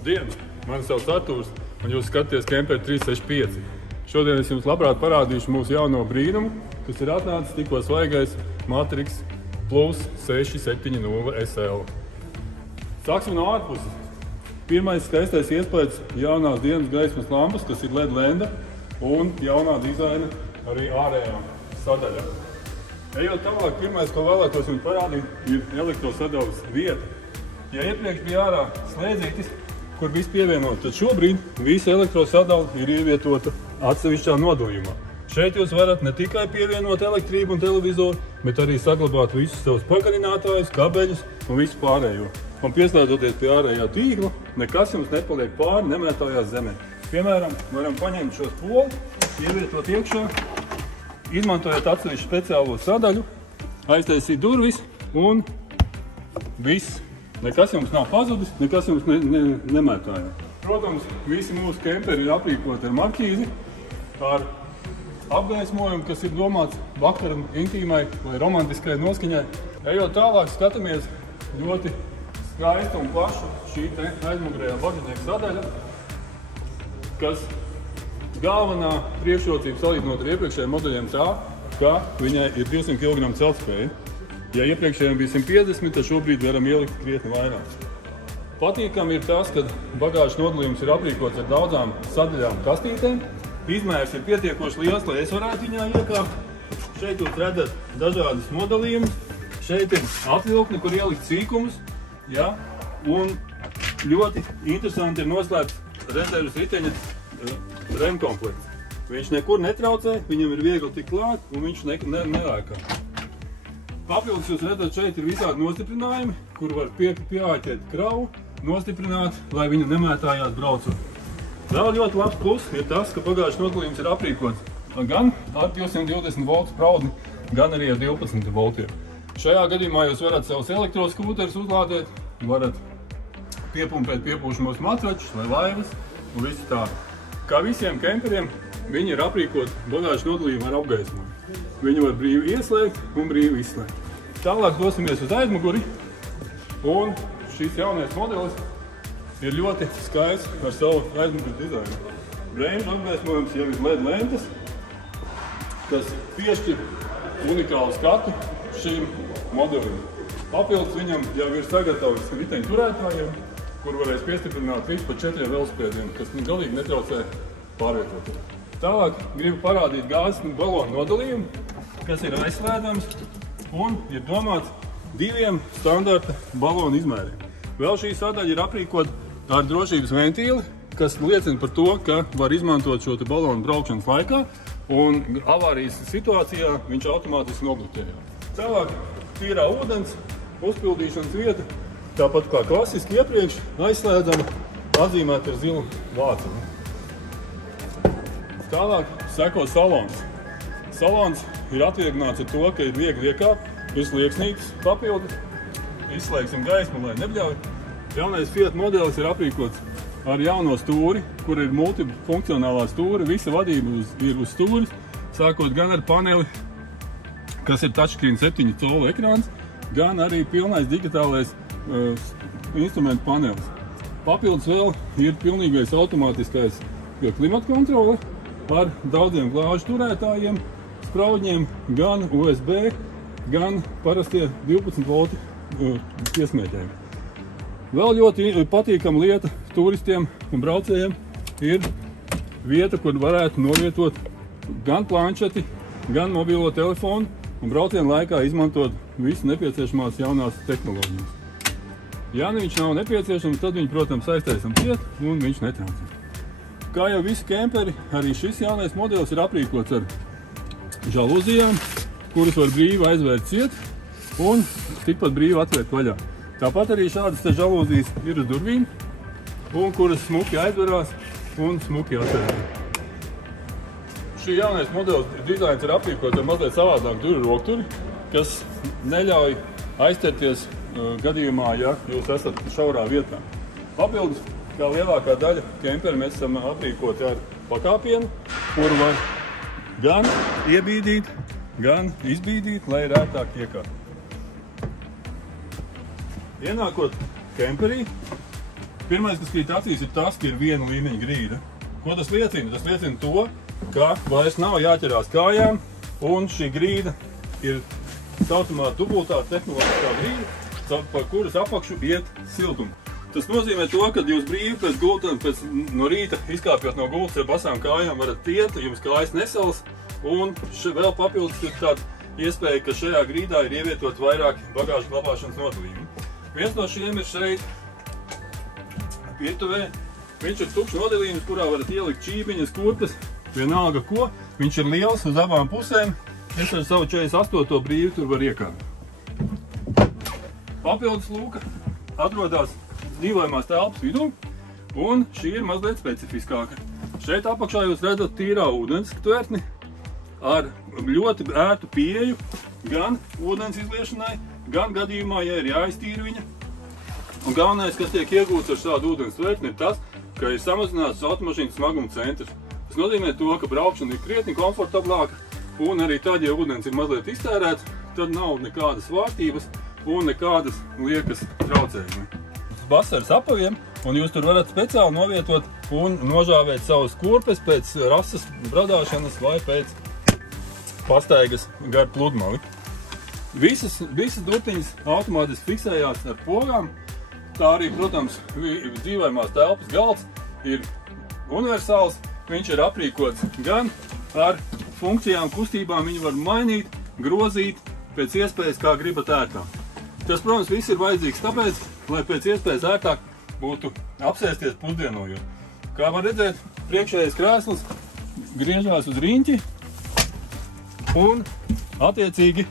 Labdien! Mani sauc Artūrs, un jūs skatāties Kemperi 365. Šodien es jums labprāt parādīšu mūsu jauno brīnumu, kas ir atnācis tikko svaigais Matrix Plus 670 SL. Sāksim no ārpuses. Pirmais skaistais iespējas jaunās dienas gaismas lampas, kas ir LED lenda, un jaunā dizaina arī ārējā sadaļa. Ejot tālāk, pirmais, ko vēlētos jums parādīt, ir elektrosadales vieta. Ja iepriekš bija ārā slēdzītis, kur viss pievienot, tad šobrīd visa elektrosadala ir ievietota atsevišķā nodalījumā. Šeit jūs varat ne tikai pievienot elektrību un televizoru, bet arī saglabāt visus savus pagarinātājus, kabeļus un visu pārējo. Un pieslēdzoties pie ārējā tīkla, nekas jums nepaliek pāri, nemētājās zemē. Piemēram, varam paņemt šos poli, ievietot iekšā, izmantojot atsevišķu speciālo sadaļu, aiztaisīt durvis un viss. Nekas jums nav pazudis, nekas jums nemētājās. Protams, visi mūsu kemperi ir aprīkoti ar marķīzi, ar apgaismojumu, kas ir domāts vakaram intīmai vai romantiskai noskaņai. Ejot tālāk, skatāmies ļoti skaistu un plašu šī te aizmugurējā bagažnieka sadaļa, kas galvenā priekšrocība salīdzinot ar iepriekšējiem modeļiem tā, ka viņai ir 200 kg celtspēja. Ja iepriekšējiem bija 150, tad šobrīd varam ielikt krietni vairāk. Patīkami ir tas, ka bagāžas nodalījums ir aprīkots ar daudzām sadaļām kastītēm. Izmērs ir pietiekoši liels, lai es varētu viņā iekāpt. Šeit jūs redzat dažādas nodalījumus. Šeit ir atvilkne, kur ielikt sīkumus. Ja? Un ļoti interesanti ir noslēpts rezerves riteņa remkomplekts. Viņš nekur netraucē, viņam ir viegli tik klāt un viņš nelēkā. Papildus jūs redzat, šeit ir visādi nostiprinājumi, kur var pieāķēt kravu, nostiprināt, lai viņa nemētājās braucot. Vēl ļoti labs plus ir tas, ka bagāžas nodalījums ir aprīkots gan ar 220 voltu spraudni, gan arī ar 12 voltiem. Šajā gadījumā jūs varat savus elektroskūterus uzlādēt, varat piepumpēt piepūšamos matračus vai laivas un visu tādu. Kā visiem kemperiem, viņi ir aprīkoti bagāžas nodalījumu ar apgaismojumu. Viņu var brīvi ieslēgt un brīvi izslēgt. Tālāk dosimies uz aizmuguri, un šis jaunais modelis ir ļoti skaists ar savu aizmuguri dizainu. Brēņu apgaismojums jau ir LED lentas, kas piešķir unikālu skatu šīm modelim. Papildus viņam jau ir sagatavots riteņu turētājiem, kur varēs piestiprināt visu pa 4 velospēdiem, kas galīgi netraucē pārvietot. Tālāk gribu parādīt gāzes balonu nodalījumu, kas ir aizslēdams un ir domāts 2 standarta balonu izmēriem. Vēl šī sadaļa ir aprīkota ar drošības ventīli, kas liecina par to, ka var izmantot šo balonu braukšanas laikā un avārijas situācijā viņš automātiski nobloķējās. Tālāk tīrā ūdens uzpildīšanas vieta, tāpat kā klasiski iepriekš, aizslēdzama, atzīmēta ar zilu vāciņu. Tālāk seko salons. Salons ir atvieglināts ar to, ka ir viegli iekāpt, ir slieksnītis papildu. Izslēgsim gaismu, lai nebļauj. Jaunais Fiat modelis ir aprīkots ar jauno stūri, kur ir multifunkcionālā stūra. Visa vadība ir uz stūris, sākot gan ar paneli, kas ir touchscreen 7 colu ekrāns, gan arī pilnais digitālais instrumentu panelis. Papildus vēl ir pilnīgais automātiskais klimata kontrole ar daudziem glāžu turētājiem, spraudņiem, gan USB, gan parastie 12 volti piesmēķējumi. Vēl ļoti patīkama lieta turistiem un braucējiem ir vieta, kur varētu novietot gan planšeti, gan mobilo telefonu un braucienu laikā izmantot visu nepieciešamās jaunās tehnoloģijas. Ja viņš nav nepieciešams, tad viņi, protams, aiztaisam ciet un viņš netraucē. Kā jau visi kemperi, arī šis jaunais modelis ir aprīkots ar žalūzijām, kuras var brīvi aizvērt ciet un tikpat brīvi atvērt vaļā. Tāpat arī šādas žalūzijas ir uz durvīm, un kuras smuki aizverās un smuki atvērt. Šī jaunais modelis dizains ir aprīkots ar mazliet savādāk durvju rokturi, kas neļauj aizterties gadījumā, ja jūs esat šaurā vietā. Papildus, kā lielākā daļa kemperi, mēs esam aprīkoti ar pakāpienu, kuru var gan iebīdīt, gan izbīdīt, lai ir ērtāk iekāpt. Ienākot kemperī, Pirmais, kas krīt acīs, ir tas, ka ir viena līmeņa grīda. Ko tas liecina? Tas liecina to, ka vairs nav jāķerās kājām, un šī grīda ir saucamā dubultā tehnoloģiskā grīda, par kuras apakšu iet siltumu. Tas nozīmē to, ka jūs brīvi pēc no rīta izkāpjot no gultas ar basām kājām varat iet, jums kājas nesals, un vēl papildus ir tāda iespēja, ka šajā grīdā ir ievietot vairāk bagāžu glabāšanas nodalījumi. Viens no šiem ir šeit virtuvē. Viņš ir tukšs nodalījums, kurā varat ielikt čībiņas, kurpes, vienalga ko. Viņš ir liels uz abām pusēm. Es ar savu 48. brīvi tur varu iekāpt. Papildus lūka atrodas dzīvojamās telpas vidū, un šī ir mazliet specifiskāka. Šeit apakšā jūs redzat tīrā ūdens tvertni ar ļoti ērtu pieeju gan ūdens izliešanai, gan gadījumā, ja ir jāiztīra viņa. Un galvenais, kas tiek iegūts ar šādu ūdens tvertni, ir tas, ka ir samazināts automašīnas smaguma centrs. Tas nozīmē to, ka braukšana ir krietni komfortablāka, un arī tad, ja ūdens ir mazliet iztērēts, tad nav nekādas vārtības un nekādas liekas traucējumi. Vasaras apaviem, un jūs tur varat speciāli novietot un nožāvēt savus kurpes pēc rases bradāšanas vai pēc pastaigas gar pludmali. Visas durtiņas automātiski fiksējās ar pogām. Tā arī, protams, dzīvojamās telpas galds ir universāls. Viņš ir aprīkots gan ar funkcijām, kustībām, viņu var mainīt, grozīt pēc iespējas, kā gribat ērtāk. Tas, protams, viss ir vajadzīgs tāpēc, lai pēc iespējas ērtāk būtu apsēsties pusdienojot. Kā var redzēt, priekšējais krēsls griežās uz riņķi un attiecīgi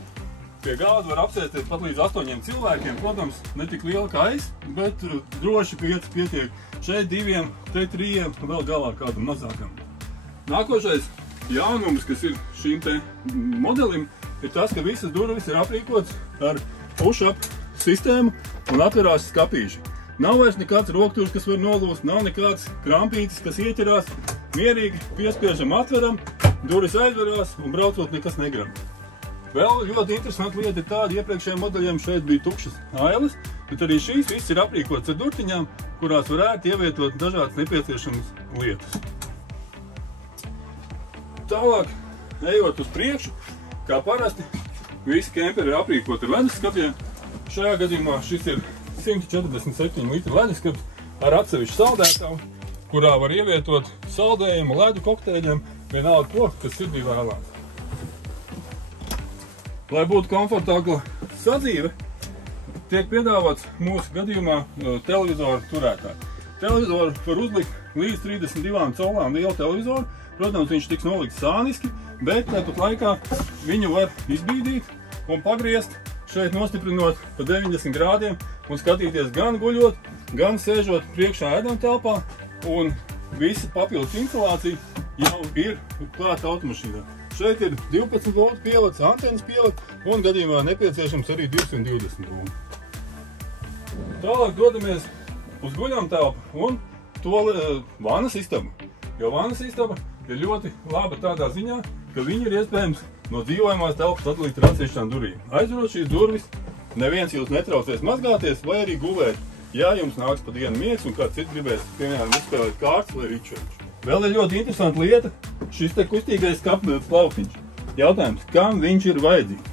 pie galda var apsēsties pat līdz 8 cilvēkiem. Protams, ne tik liela kā es, bet droši 5 pietiek. Šeit 2, te 3, vēl galā kādam mazākam. Nākošais jaunums, kas ir šīm te modelim, ir tas, ka visas durvis ir aprīkots ar push-up sistēmu un atverās skapīši. Nav vairs nekāds rokturs, kas var nolūst, nav nekāds krampītis, kas ieķerās. Mierīgi piespiežam, atveram, durvis aizverās un braucot nekas negram. Vēl ļoti interesanti lieta ir tāda, iepriekšējiem modeļiem šeit bija tukšas ailes, bet arī šīs viss ir aprīkots ar durtiņām, kurās var ērti ievietot dažādas nepieciešamas lietas. Tālāk, ejot uz priekšu, kā parasti, visi kemperi ir aprīkoti ar leduskapiem. Šajā gadījumā šis ir 147 litru leduskaps ar atsevišķu saldētavu, kurā var ievietot saldējumu, ledu kokteļiem, vienalga ko, kas sirdī vēlās. Lai būtu komfortabla sadzīve, tiek piedāvāts mūsu gadījumā televizoru turētāji. Televizoru var uzlikt līdz 32 colām lielu televizoru. Protams, viņš tiks nolikts sāniski, bet tāpat laikā viņu var izbīdīt un pagriezt, šeit nostiprinot pa 90 grādiem un skatīties gan guļot, gan sēžot priekšā ēdamtelpā, un visa papildus instalācija jau ir klāta automašīnā. Šeit ir 12 voltu pievads, antenas pievads un gadījumā nepieciešams arī 220 voltu. Tālāk dodamies uz guļamtelpu un to vannas istabu. Jo vannas istaba ir ļoti laba tādā ziņā, ka viņi ir iespējams no dzīvojamās telpas atlīdz ar atsevišķām durvīm. Aizverot šīs durvis, neviens jūs netraucēs mazgāties vai arī gulēt, ja jums nāks pa dienu miegs un kāds cits gribēs, piemēram, uzspēlēt kārtas vai ričoņus. Vēl ir ļoti interesanta lieta, šis te kustīgais kapmētas plauktiņš. Jautājums, kam viņš ir vajadzīgs?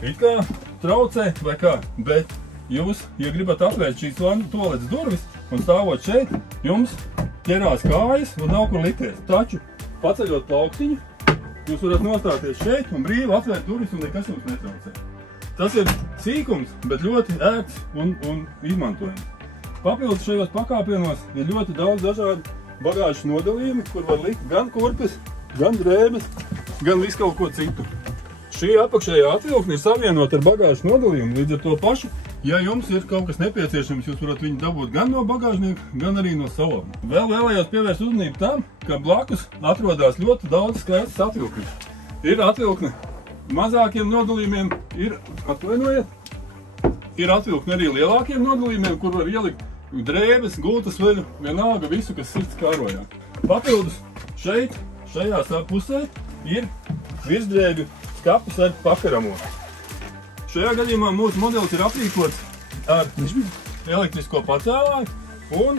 It kā traucē vai kā, bet jūs, ja gribat atvērt šīs tualetes durvis un stāvot šeit, jums ķerās kājas un nav kur likties. Taču, paceļot plauktiņu, jūs varat nostāties šeit un brīvi atvērt durvis un nekas jums netraucē. Tas ir sīkums, bet ļoti ērts un izmantojams. Papildus šajos pakāpienos ir ļoti daudz dažādu bagāžas nodalījumi, kur var likt gan kurpes, gan drēbes, gan visu kaut ko citu. Šī apakšējā atvilkne ir savienota ar bagāžas nodalījumu, līdz ar to pašu, ja jums ir kaut kas nepieciešams, jūs varat viņu dabūt gan no bagāžnieka, gan arī no salona. Vēl vēlējos pievērst uzmanību tam, ka blakus atrodas ļoti daudz skaistas atvilknes. Ir atvilkne mazākiem nodalījumiem, ir atvilkne arī lielākiem nodalījumiem, kur var ielikt drēbes, gultas veļu, vienalga visu, kas sirds kārojā. Papildus šeit, šajā pusē, ir virsdrēbju skapis ar pakaramo. Šajā gadījumā mūsu modelis ir aprīkots ar elektrisko pacēlāju, Un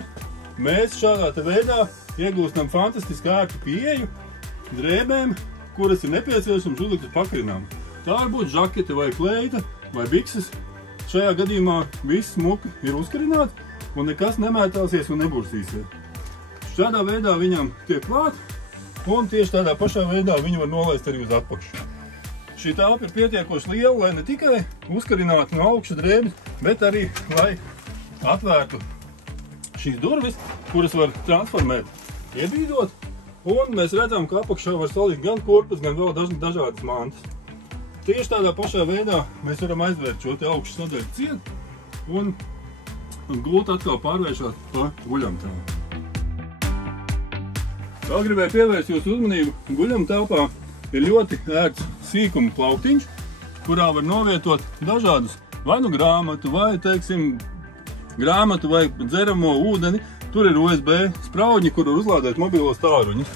mēs šādā veidā iegūstam fantastiski ērtu pieeju drēbēm, kuras ir nepieciešams uzlikt uz pakarinām. Tā var būt žakete vai kleita vai bikses. Šajā gadījumā viss smuki ir uzkarināti un nekas nemētāsies un nebursīsies. Šādā veidā viņam tiek klāt un tieši tādā pašā veidā viņu var nolaist arī uz atpakšu. Šī telpa ir pietiekoši liela, lai ne tikai uzkarinātu no augšas drēbes, bet arī, lai atvērtu šīs durvis, kuras var transformēt, iebīdot, un mēs redzam, ka apakšā var salikt gan kurpes, gan vēl dažādas mantas. Tieši tādā pašā veidā mēs varam aizvērt šo te augšas sadaļu ciet un gulta atkal pārvēršās pa guļamtelpu. Vēl gribēju pievērst jūsu uzmanību, guļamtelpā ir ļoti ērts sīkuma plauktiņš, kurā var novietot dažādus vai nu grāmatu, vai, teiksim, grāmatu vai dzeramo ūdeni. Tur ir USB spraudņi, kur var uzlādēt mobilos tālruņus.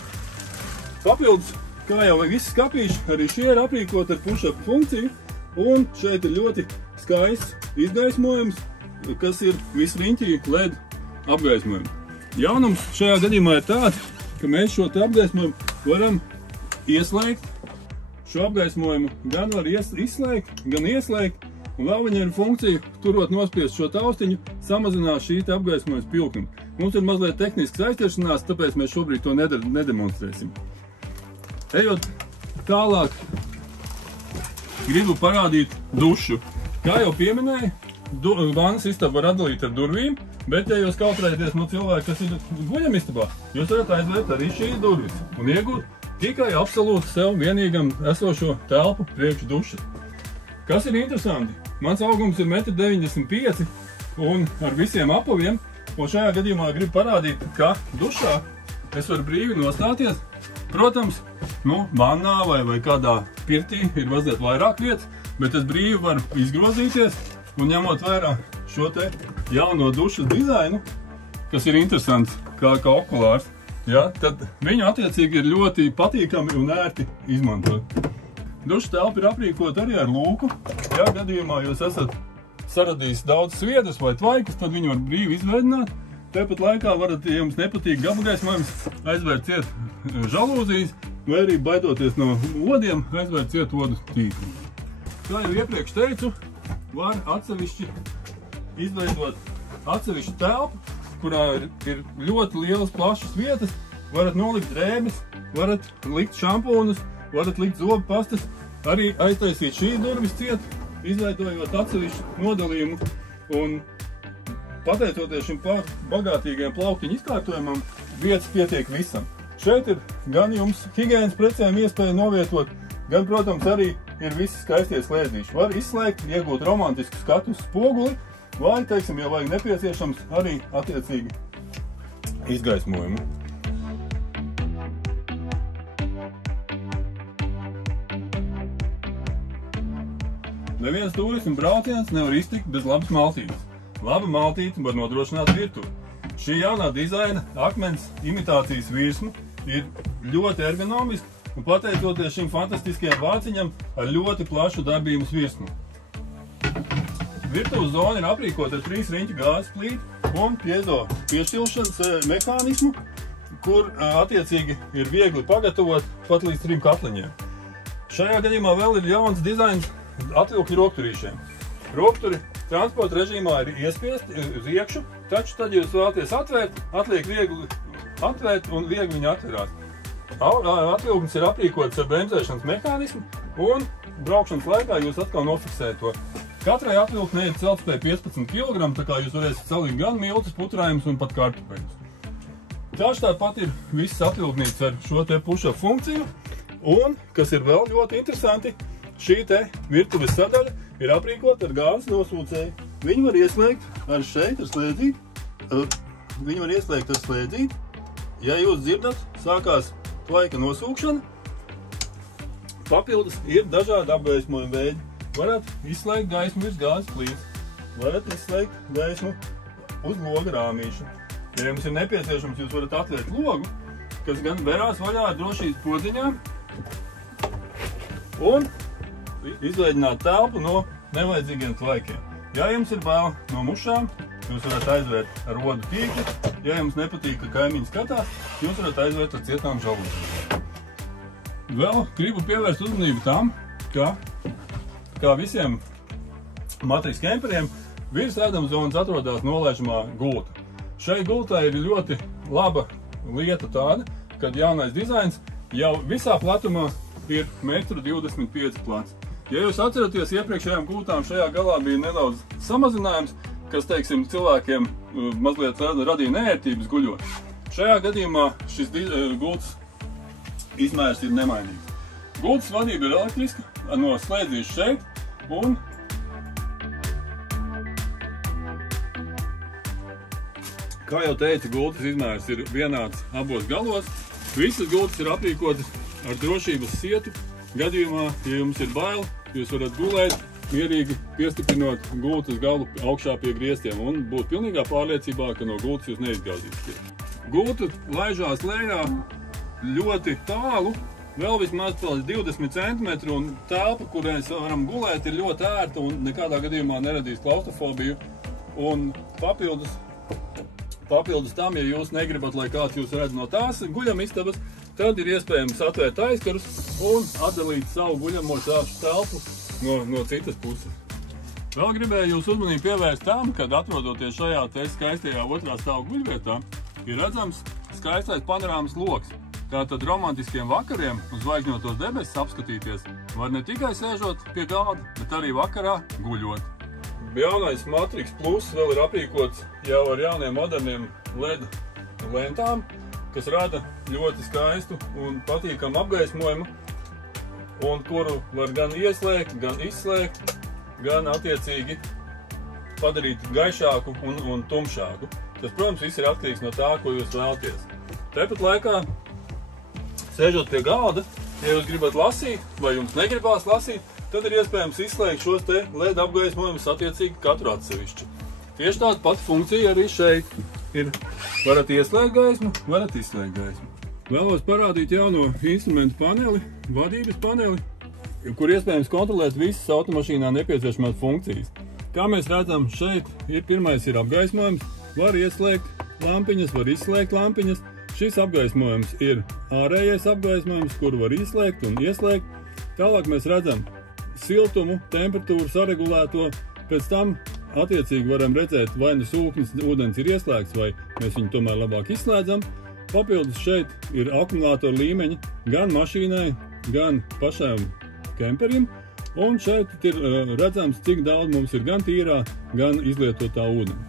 Papildus, kā jau visi skapīši, arī šie ir aprīkoti ar push-up funkciju, un šeit ir ļoti skaists izgaismojums, kas ir visriņķī LED apgaismojums. Jaunums šajā gadījumā ir tāds, ka mēs šo te apgaismojumu varam ieslēgt. Šo apgaismojumu gan var izslēgt, gan ieslēgt, un vēl viņam ir funkcija, turot nospiest šo taustiņu, samazinās šī te apgaismojuma spilgtuma. Mums ir mazliet tehnisks aizķeršanās, tāpēc mēs šobrīd to nedemonstrēsim. Ejot tālāk, gribu parādīt dušu. Kā jau pieminēju, vannas istaba var atdalīt ar durvīm, bet ja jūs kautrēties no cilvēka, kas ir guļamistabā, jūs varat aizvērt arī šīs durvis un iegūt tikai absolūti sev vienīgam esošo telpu priekš dušas. Kas ir interesanti? Mans augums ir 1,95 m un ar visiem apaviem, un šajā gadījumā gribu parādīt, ka dušā es varu brīvi nostāties. Protams, vannā vai kādā pirtī ir mazliet vairāk vietas, bet es brīvi varu izgrozīties un ņemot vērā šo te jauno dušas dizainu, kas ir interesants kā okulārs, ja, tad viņu attiecīgi ir ļoti patīkami un ērti izmantot. Dušas telpa ir aprīkota arī ar lūku. Ja gadījumā jūs esat saradījis daudz sviedras vai tvaikus, tad viņu var brīvi izveidināt. Tāpat laikā varat, ja jums nepatīk gabaļgaismojums, aizvērt ciet žalūzijas, vai arī baidoties no odiem, aizvērt ciet odu tīklu. Kā jau iepriekš teicu, var atsevišķi izveidot atsevišķu telpu, kurā ir ļoti lielas plašas vietas. Varat nolikt drēbes, varat likt šampūnus, varat likt zobu pastas, arī aiztaisīt šīs durvis ciet, izveidojot atsevišķu nodalījumu. Un pateicoties šim bagātīgajam plauktiņu izkārtojumam, vietas pietiek visam. Šeit ir gan jums higienas precēm iespēja novietot, gan, protams, arī ir visi skaistie slēdzīši. Var izslēgt, iegūt romantisku skatu uz spoguli, vai, teiksim, ja vajag nepieciešams, arī attiecīgi izgaismojumu. Neviens turismu brauciens nevar iztikt bez labas maltītes. Laba maltīte var nodrošināt virtuvi. Šī jaunā dizaina akmens imitācijas virsma ir ļoti ergonomiska un pateicoties šim fantastiskajam vāciņam ar ļoti plašu darbības virsmu. Virtuves zona ir aprīkota ar 3 riņķu gāzes plīti un piezo piešķilšanas mehānismu, kur attiecīgi ir viegli pagatavot pat līdz 3 katliņiem. Šajā gadījumā vēl ir jauns dizains atvilkļu rokturīšiem. Rokturi transporta režīmā ir iespiesti uz iekšu, taču tad, ja jūs vēlaties atvērt, atliek viegli atvērt un viegli viņi atverās. Atvilknis ir aprīkots ar bremzēšanas mehānismu un braukšanas laikā jūs atkal nofiksējat to. Katrai atvilknei ir celtspēja 15 kg, tā kā jūs varēsiet salikt gan miltus, putrājumus un pat kartupeļus. Tieši tāpat ir visas atvilknītes ar šo te push-up funkciju, un, kas ir vēl ļoti interesanti, šī te virtuves sadaļa ir aprīkota ar gāzes nosūcēju. Viņu var ieslēgt ar šeit, ar slēdzīti. Ja jūs dzirdat, sākās tvaika nosūkšana. Papildus ir dažādi apgaismojuma veidi. Varat izslēgt gaismu virs gāzes plīts, varat izslēgt gaismu uz loga rāmīšu. Ja jums ir nepieciešams, jūs varat atvērt logu, kas gan verās vaļā ar drošības podziņām un izveidināt telpu no nevajadzīgiem tvaikiem. Ja jums ir bail no mušām Jūs varat aizvērt ar rodu tīkli. Ja jums nepatīk, ka kaimiņi skatās, jūs varat aizvērt ar cietām žalūzēm. Vēl gribu pievērst uzmanību tam, ka, kā visiem Matrix kemperiem, virs ēdamzonas atrodas nolaižamā gulta. Šai gultai ir ļoti laba lieta tāda, kad jaunais dizains jau visā platumā ir 1,25 m plats. Ja jūs atceraties, iepriekšējām gultām šajā galā bija nedaudz samazinājums, kas, teiksim, cilvēkiem mazliet radīja neērtības guļot. Šajā gadījumā šis gultas izmērs ir nemainīgs. Gultas vadība ir elektriska, no slēdzīšu šeit, un kā jau teicu, gultas izmērs ir vienāds abos galos. Visas gultas ir aprīkotas ar drošības sietu. Gadījumā, ja jums ir bail, jūs varat gulēt, mierīgi piestiprinot gultas galu augšā pie griestiem un būt pilnīgā pārliecībā, ka no gultas jūs neizgāzīsieties. Gulta laižās lejā ļoti tālu, vēl vismaz 20 cm, un telpa, kurā mēs varam gulēt, ir ļoti ērta un nekādā gadījumā neradīs klaustrofobiju. Un papildus tam, ja jūs negribat, lai kāds jūs redz no tās guļamistabas, tad ir iespējams atvērt aizkarus un atdalīt savu guļamo telpu no citas puses. Vēl gribēju jūs uzmanību pievērst tam, kad atrodoties šajā te skaistajā otrā stāva guļvietā, ir redzams skaistais panorāmas loks. Tātad romantiskiem vakariem uz zvaigžņotos debesis apskatīties var ne tikai sēžot pie galda, bet arī vakarā guļot. Jaunais Matrix Plus vēl ir aprīkots jau ar jauniem moderniem LED lentām, kas rada ļoti skaistu un patīkamu apgaismojumu, un kuru var gan ieslēgt, gan izslēgt, gan attiecīgi padarīt gaišāku un tumšāku. Tas, protams, viss ir atkarīgs no tā, ko jūs vēlaties. Tāpat laikā, sēžot pie galda, ja jūs gribat lasīt vai jums negribās lasīt, tad ir iespējams izslēgt šos te LED apgaismojumus attiecīgi katru atsevišķi. Tieši tāda pati funkcija arī šeit ir. Varat ieslēgt gaismu, varat izslēgt gaismu. Vēlos parādīt jauno instrumentu paneli, vadības paneli, kur iespējams kontrolēt visas automašīnā nepieciešamās funkcijas. Kā mēs redzam, šeit pirmais ir apgaismojums, var ieslēgt lampiņas, var izslēgt lampiņas. Šis apgaismojums ir ārējais apgaismojums, kuru var izslēgt un ieslēgt. Tālāk mēs redzam siltumu, temperatūru saregulēto, pēc tam attiecīgi varam redzēt, vai nu sūknis ūdens ir ieslēgts, vai mēs viņu tomēr labāk izslēdzam. Papildus šeit ir akumulātoru līmeņi gan mašīnai, gan pašām kemperim, un šeit ir redzams, cik daudz mums ir gan tīrā, gan izlietotā ūdeni.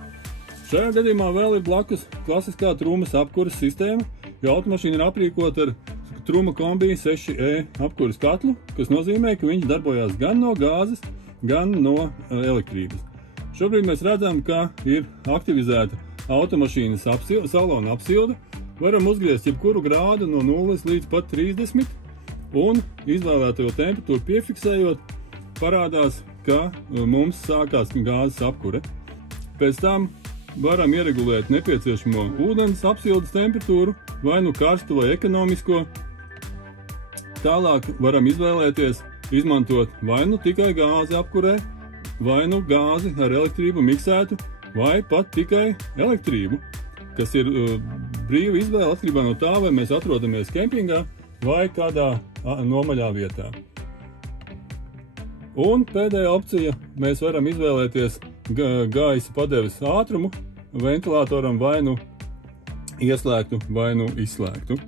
Šajā gadījumā vēl ir blakus klasiskā trūmas apkuras sistēma, jo automašīna ir aprīkota ar Truma Kombi 6E apkuras katlu, kas nozīmē, ka viņš darbojās gan no gāzes, gan no elektrības. Šobrīd mēs redzam, ka ir aktivizēta automašīnas salona apsilde. Varam uzgriezt jebkuru grādu no 0 līdz pat 30, un izvēlēto temperatūru piefiksējot, parādās, ka mums sākās gāzes apkure. Pēc tam varam ieregulēt nepieciešamo ūdens apsildes temperatūru, vai nu karstu vai ekonomisko. Tālāk varam izvēlēties izmantot vai nu tikai gāzi apkurē, vai nu gāzi ar elektrību miksētu, vai pat tikai elektrību, kas ir brīva izvēle atkarībā no tā, vai mēs atrodamies kempingā vai kādā nomaļā vietā. Un pēdējā opcija, mēs varam izvēlēties gaisa padeves ātrumu ventilatoram vai nu ieslēgtu vai nu izslēgtu.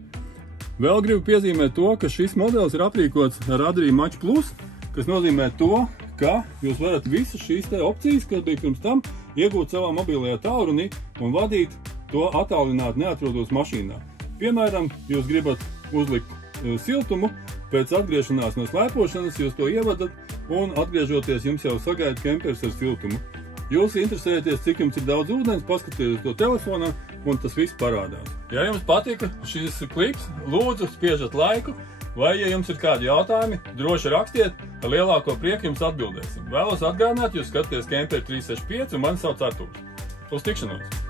Vēl gribu piezīmēt to, ka šis modelis ir aprīkots ar Adrija Match Plus, kas nozīmē to, ka jūs varat visas šīs te opcijas, kas bija pirms tam, iegūt savā mobilajā tālrunī un vadīt to attālināt neatrodos mašīnā. Piemēram, jūs gribat uzlikt siltumu, pēc atgriešanās no slēpošanas jūs to ievadat un atgriežoties jums jau sagaida kempers ar siltumu. Jūs interesēties, cik jums ir daudz ūdens, paskatieties to telefonā un tas viss parādās. Ja jums patika šis klips, lūdzu spiežat laiku, vai ja jums ir kādi jautājumi, droši rakstiet, ar lielāko prieku jums atbildēsim. Vēlos atgādināt, jūs skatāties Kemperi 365 un mani sauc Artūrs. Uz tikšanos!